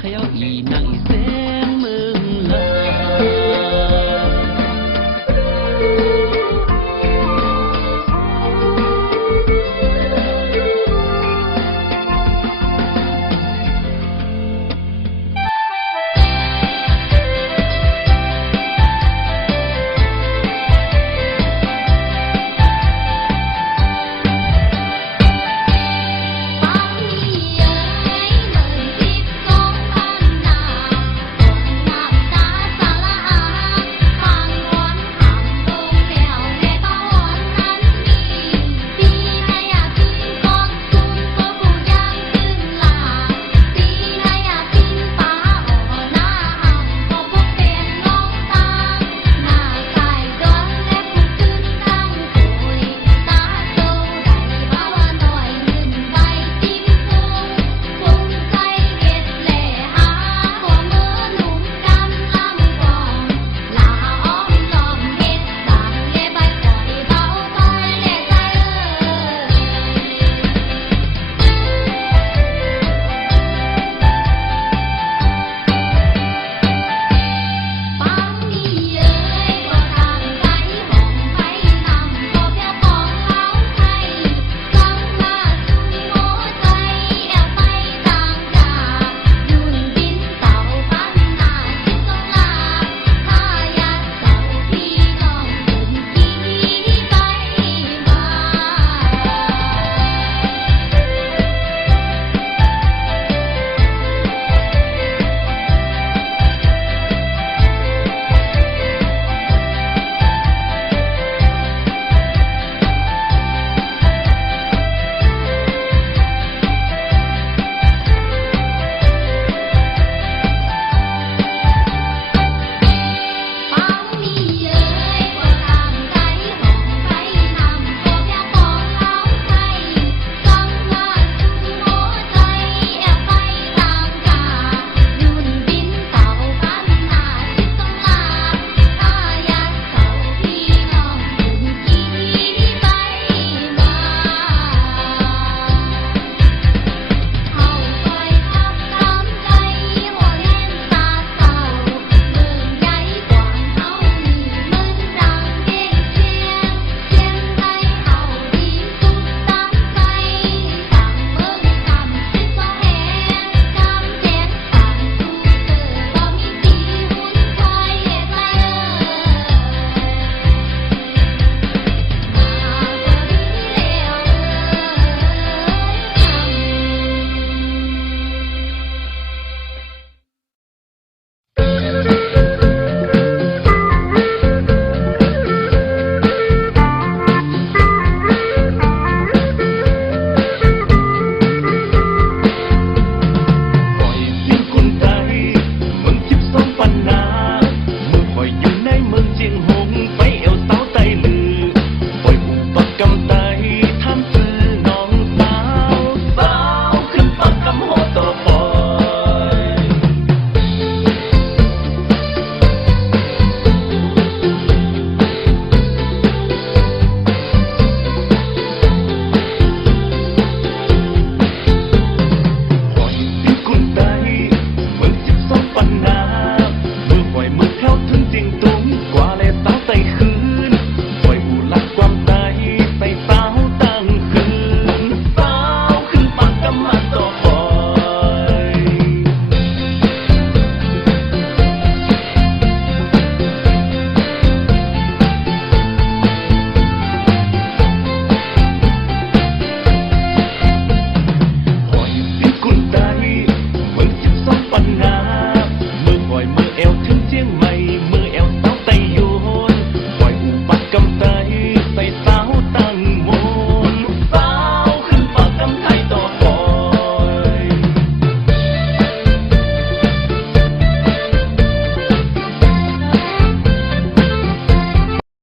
还要一囊一塞